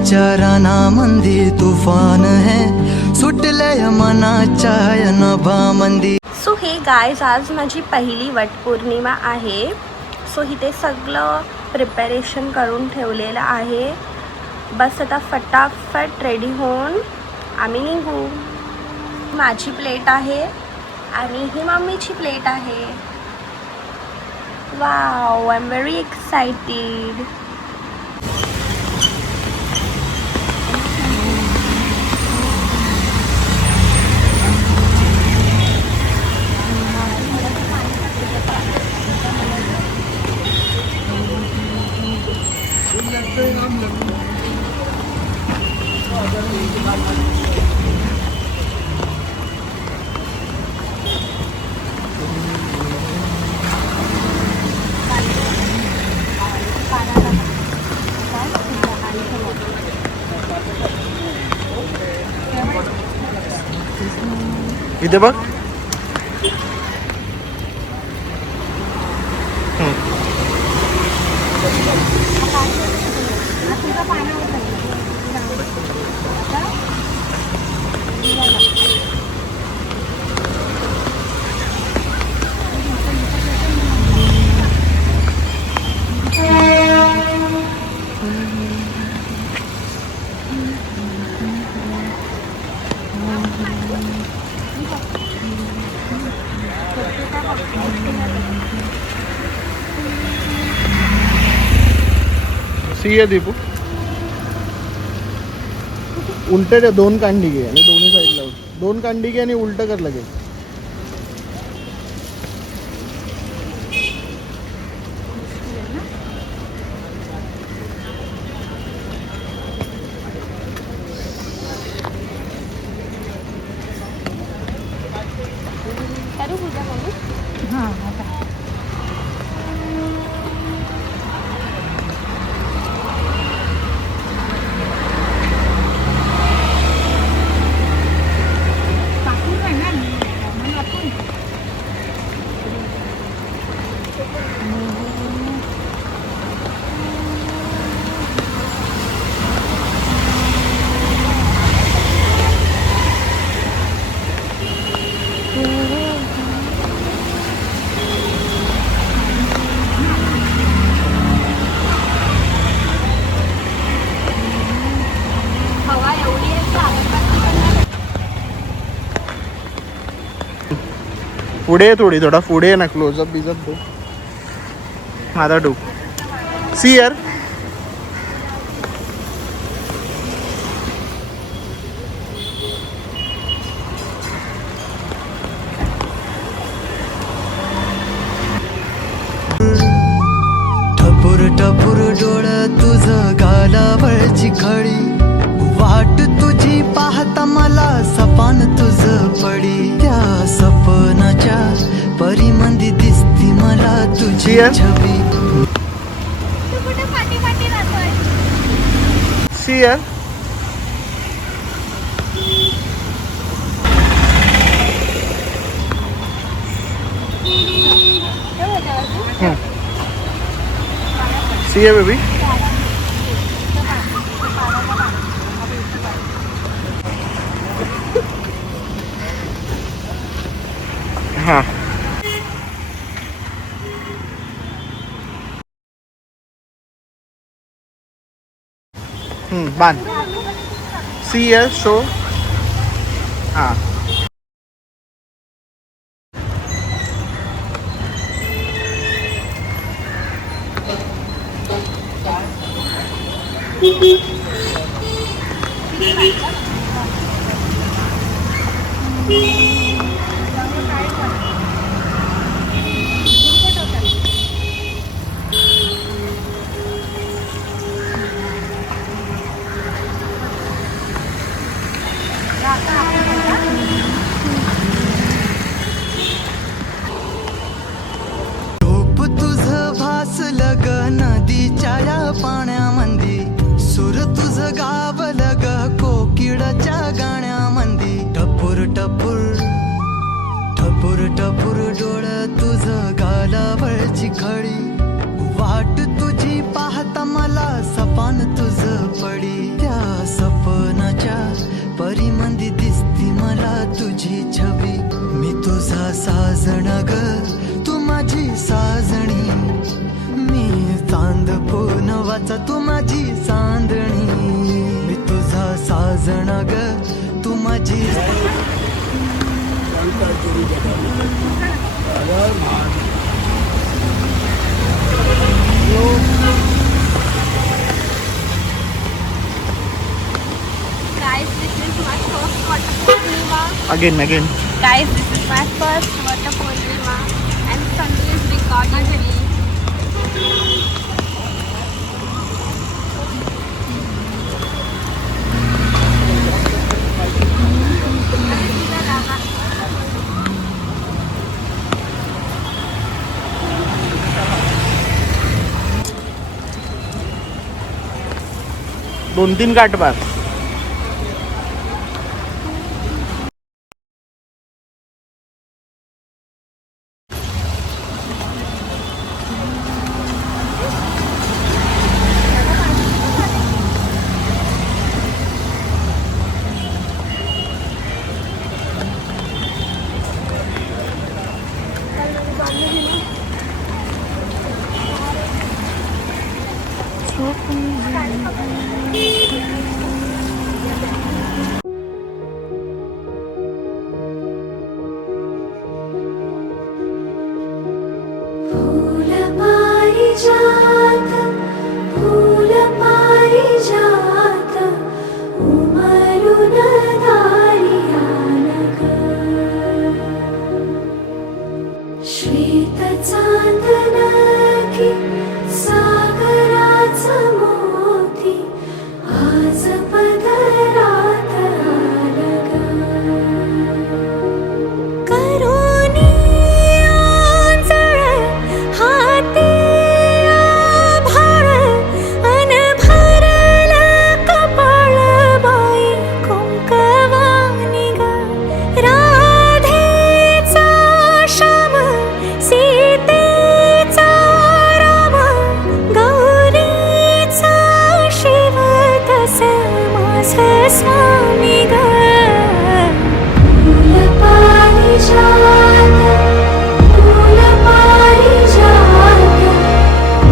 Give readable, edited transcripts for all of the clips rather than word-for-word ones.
प्रेमाच्या रानामंदी तुफान है सुटलय मनाच्या नभामंदी. सो हे गायज, आज माझी पहिली वटपौर्णिमा आहे. सो इथे सगळं प्रिपरेशन करून ठेवलेलं आहे. बस आता फटाफट रेडी होऊन आम्ही निघू. माझी प्लेट आहे आणि ही मम्मीची प्लेट आहे. Wow, I am very excited. इथे बघ. सी आहे दीपू. उलट त्या 2 कांडी घे आणि दोन्ही साईडला 2 कांडी घे आणि उलट कर लगेच. पुढे थोडी, थोडा पुढे ना, क्लोजअप बिजअप दो. आता डू सी यार. टपूर टपूर डोळं तुझं गालावरची खडी, वाट तुझी पाहता मला सपान तुझं पडी. त्या सपनाच्या परिमंदी दिसती मला तुझी छबी. सी यार. सी है बेबी. हाँ बांध. सी है शो. हाँ नदीच्या या पाण्यामंदी सूर तुझं गावलं ग कोकिळाच्या गाण्यामंदी. टपूर टपूर साजण ग तू माझी साजणी, मी चांद पूनवाचा तू माझी चांदणी, मी तुझा साजण ग तू माझी. Guys, this is my first water purnima. Again Guys, this is my first water purnima and Sandu is recording me. दोन तीन काट बार. फूल पारिजात, फूल पारिजात, उमलून दारियान ग. श्वेत चांदन की सागराच मोती आज पदरात आल ग. करोनी स्वामी ग. फूल पारिजात, फूल पारिजात,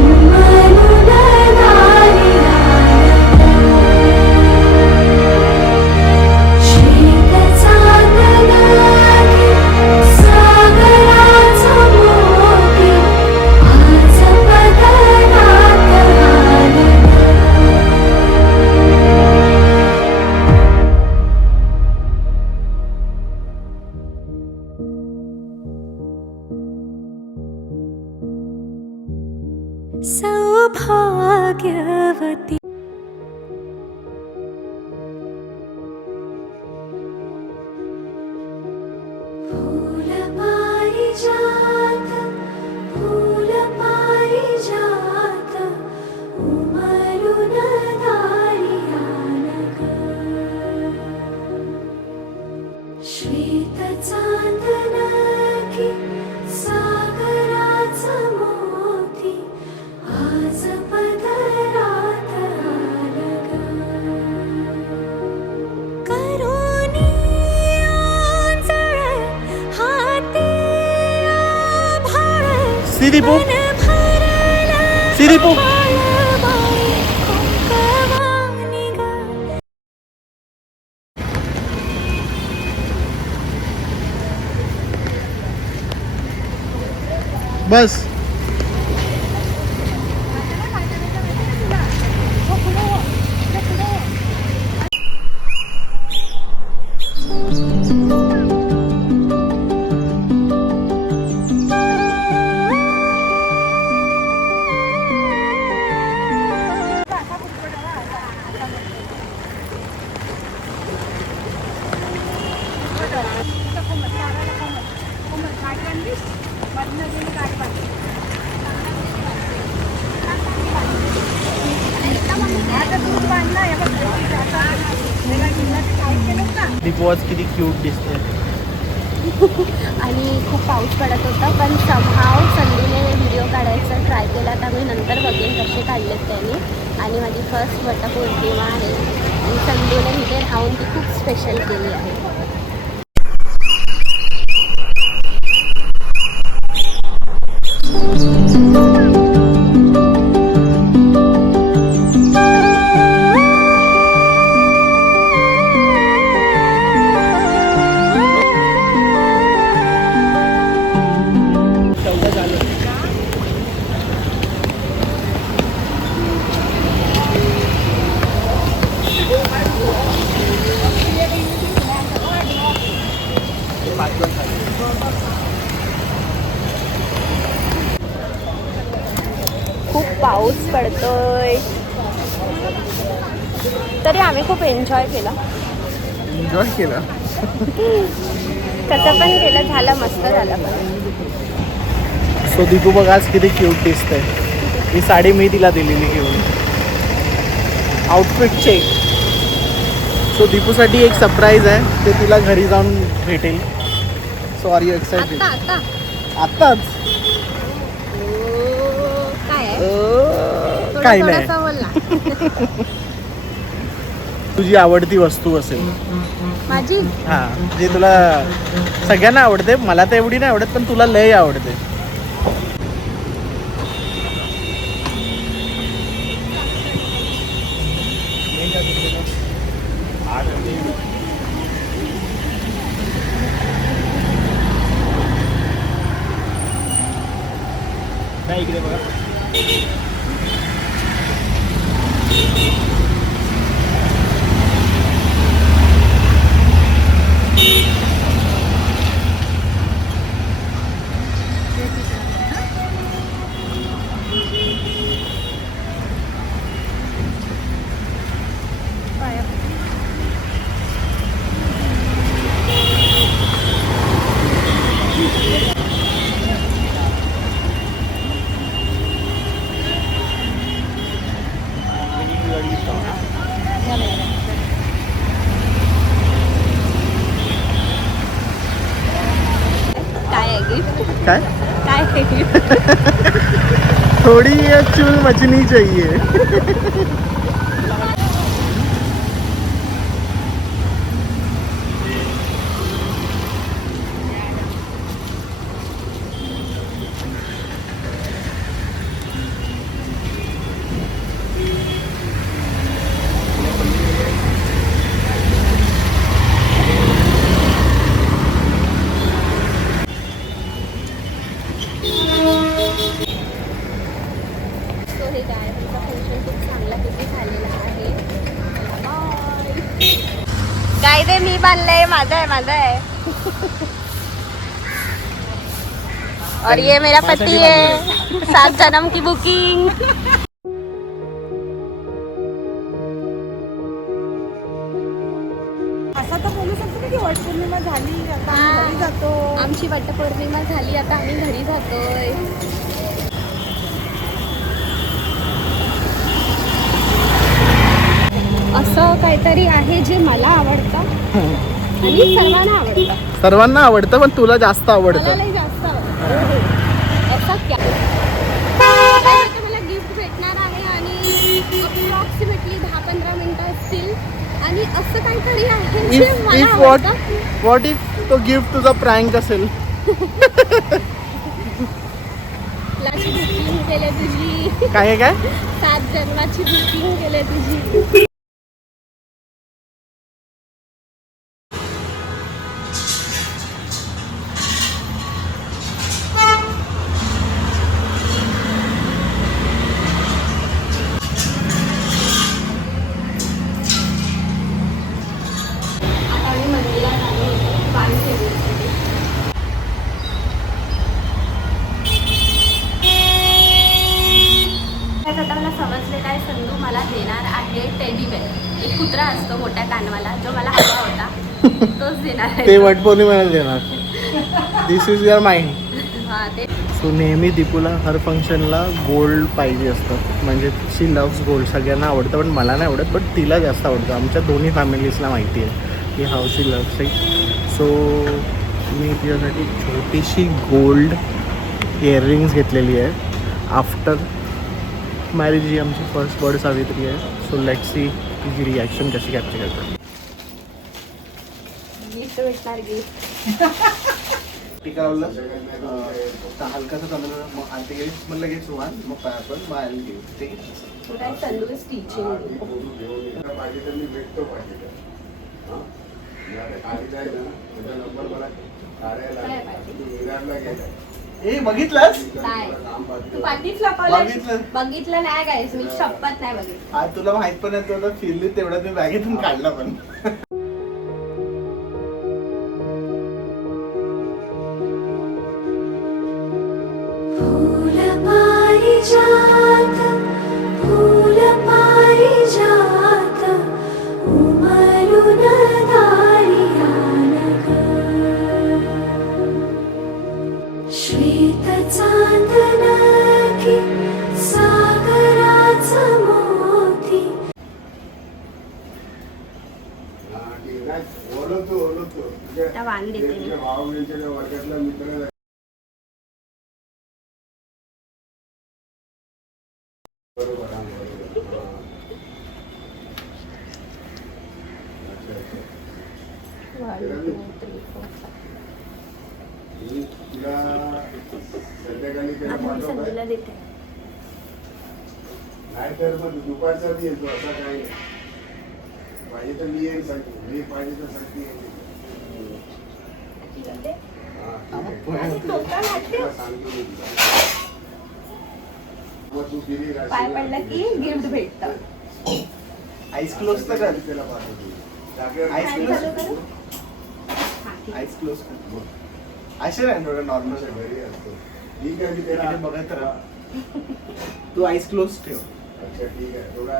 उमलून दारियान ग. श्वेत चांदन की सागराच मोती आज पदरात आल ग. सौभाग्यवती फूल पारिजात, फूल पारिजात, उमलून दारियान ग. श्वेत चांदन की सागराच मोती आज पदरात आल ग. करोनी आंजळ हाती आभाळ, सिरिपो मन भरलं सिरिपो बाळबाई कुंकवानी ग. बस. दीपवाज किती क्यूट दिसते. आणि खूप पाऊस पडत होता पण समहाव संधीने व्हिडिओ काढायचा ट्राय केला तर मी नंतर बघेन कसे काढलेत त्यांनी. आणि माझी फर्स्ट वटपौर्णिमा आहे आणि संधीने तिथे राहून ती खूप स्पेशल केली आहे. खूप पाऊस पडतोय तरी आम्ही खूप एन्जॉय केला. एन्जॉय केला. कसं पण केलं, झालं, मस्त झालं. पण सो दीपू बघ आज किती क्यूट दिसतंय. ही साडी मी तिला दिलेली घेऊन. Outfit check. सो दीपूसाठी एक सरप्राईज आहे, ते तिला घरी जाऊन भेटेल. So are you excited? आत्ताच काय नाही. तुझी आवडती वस्तू असेल माझी. हा, जे तुला सगळ्यांना आवडते. मला तर एवढी नाही आवडत, पण तुला लय आवडते. नाही इकडे बघा. काय आहे गिफ्ट? काय काय आहे गिफ्ट? थोड़ी ये चूल मचनी चाहिए. सो हे काय, तुमचा फंक्शन खूप चांगला किती झालेला आहे. काय ते मी बांधलंय, माझं आहे, माझं आहे. और ये मेरा पति है. 7 जन्म की बुकिंग. असं तर बोलू शकतो की वटपौर्णिमा झाली, आता आम्ही घरी जातो. आमची वटपौर्णिमा झाली, आता आम्ही घरी जातोय. असं काहीतरी आहे जे मला आवडतं आणि सर्वांना आवडतं. सर्वांना आवडतं, पण तुला जास्त आवडतं. मला लई जास्त आवडतं. ऐसा क्या? आता मला गिफ्ट भेटणार आहे आणि अप्रॉक्सिमेटली 10-15 मिनिटं असतील आणि असं काहीतरी आहे जे मला आवडतं. व्हॉट इफ तो गिफ्ट तुझा प्रँक असेल? लाची बुकिंग केली तुझी. काय काय 7 जन्माची बुकिंग केली तुझी. आता आम्ही मंदिरात आलो होतो वाण ठेवण्यासाठी. त्यात आता मला समजलेलं आहे, संधू मला देणार आहे टेडी बेअर. एक कुत्रा असतो मोठ्या कानवाला, जो मला हवा होता, तोच देणार आहे. ते वटपौर्णिमेला देणार. दिस इज युअर माइंड. हा ते. सो नेहमी दीपूला हर फंक्शनला गोल्ड पाहिजे असतं. म्हणजे शी लव्स गोल्ड. सगळ्यांना आवडतं, पण मला नाही आवडत, पण तिला जास्त आवडतं. आमच्या दोन्ही फॅमिलीजला माहिती आहे की how she loves it. So मी तिच्यासाठी छोटीशी गोल्ड इयररिंग्स घेतलेली आहे. आफ्टर मॅरेज ही आमची फर्स्ट बर्ड सावित्री आहे. सो लेट सी तिची रिॲक्शन कशी कॅप्चर करते. गिफ्ट भेटणार, गिफ्ट. टीका लावलं हलकासा तांदूळ, मग आधी घे, मग लगेच वाण, मग पाय पण मायल घेऊ. ठीक आहे. काय संधू टीचिंग. ए बघितलंस? नाही, तू पाठीच लपवलं. बघितलं नाही गाईस, मी शपथ नाही बघितलं. आज तुला माहित पण नाही, तुला फिरली तेवढ्यात मी बॅगेतून काढला पण. पारिजात फूल पारिजात उमलून दारियान ग श्वेत चांदन की सागराच मोती त्या वाण देते मी. आता मी संधीला देते. नाही तर मग दुपारचा बी येतो असा काय नाही. पाहिजे तर मी येईल सांगतो मी पाहिजे तर सांगते सांगतो मी तुला. मग तू गेली पाय पडला की गिफ्ट भेटतं. आईस क्लोज तर कर. त्याला पाठवतो जागेवर आईस आणि क्लोज चालू करू? आईस क्लोज कर. असे नाही थोडं नॉर्मल घरी असतो ठीक आहे मी त्याला बघत राहा. तू आईस क्लोज ठेव. अच्छा ठीक आहे थोडा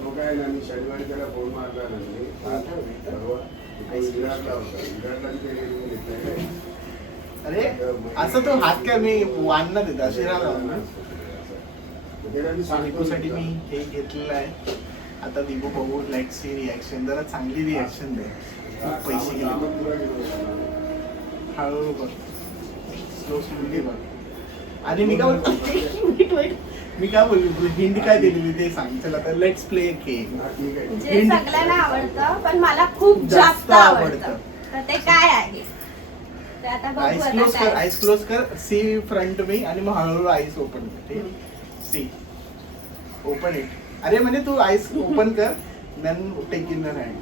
तो काय ना मी शनिवारी त्याला फोन मारला ना मी परवा विराटला होता विराटला बी त्याने घेऊन घेतलाय. अरे असं तो हात काय मी वाढणार देत असे राहणार ना. त्याला मी सांगतो दिपूसाठी मी हे घेतलेलं आहे. आता दिपू बघू लाईक सी रिॲक्शन जरा चांगली रिॲक्शन दे. खूप पैसे गेले हळूहळू बघ स्लो स्लोली बघ. आणि मी काय बोलतो मी काय बोललो हिंदी काय दिलेली ते सांग. चला तर लेट्स प्ले गेम. ठीक आहे जे सगळ्यांना आवडतं पण मला खूप जास्त आवडतं तर ते काय आहे ते आता बघू. आईस क्लोज कर. आईस क्लोज कर. सी फ्रंट मी आणि मग हळूहळू आईस ओपन कर. ठीक सी ओपन इट. अरे म्हणजे तू आईस ओपन कर then take in the hand.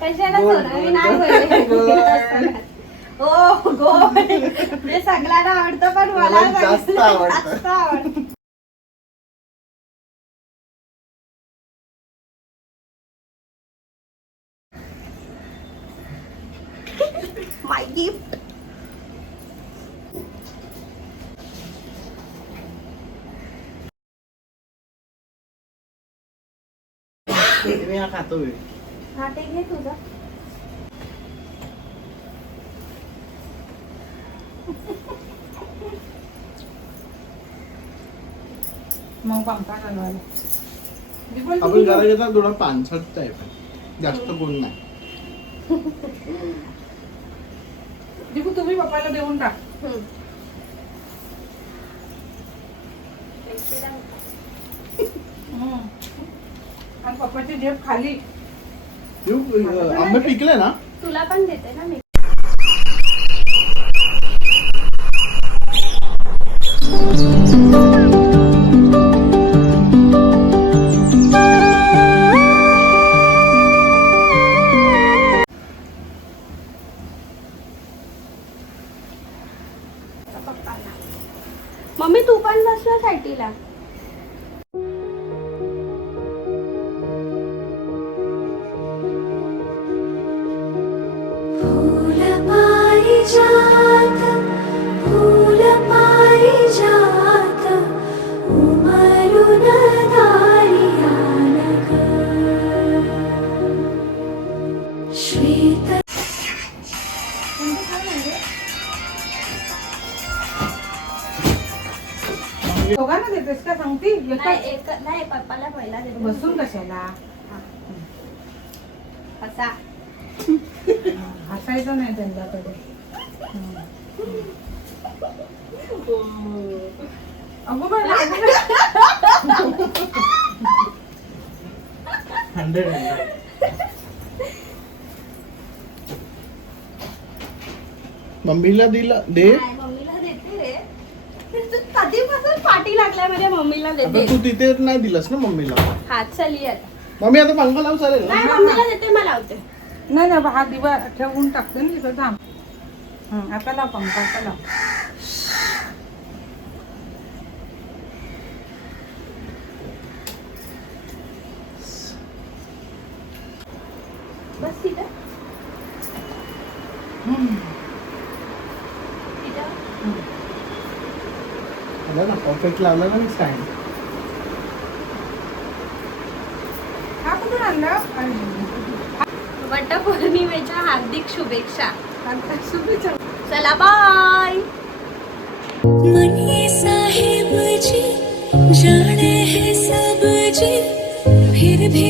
कशाला सोनं मी नाही बोलले. हो गो ते सगळ्यांना आवडतं पण मला जास्त आवडतं. जास्त आवडतं. माय गिफ्ट. मी हा खातोय. हा ते घे तुझं. मग पंखा चालवायला आपण जरा घेता थोडा पानसट टाईप आहे. जास्त गुण नाही. दीपू तुम्ही पप्पाला देऊन टाक. आणि पप्पाची जेब खाली. आंबे पिकले ना. तुला पण देते ना मी. मम्मी तू पण बस ना साईटीला. फूल पारिजात फूल पारिजात उमलून दारियान ग श्वेत दोघांना देतेस का सांगती एकच? नाही पप्पाला पहिला देते. बसून कशाला असा हसायचं नाही त्यांच्याकडे. अगो बाई, 100. मम्मीला दिला दे. नाही, मम्मीला देते रे. तू कधीपासून पाठी लागलाय माझ्या मम्मीला आता देते. तू तिथे नाही दिलास ना मम्मीला. हात चालली आता. मम्मी आता पंखा लावू चालेल ना. नाही मम्मीला देते मला लावते. नाही नाही हा दिवा ठेवून टाकते ना इथं. थांब. आता लाव पंखा. आता लाव. बस तिथे आलं ना परफेक्ट लावलं ना स्टँड. हा कुठून आणला वटपौर्णिमेच्या हार्दिक शुभेच्छा. शुभेच्छा. चला बाय. मनिए साहिब जी जाने है सब जी फिर भी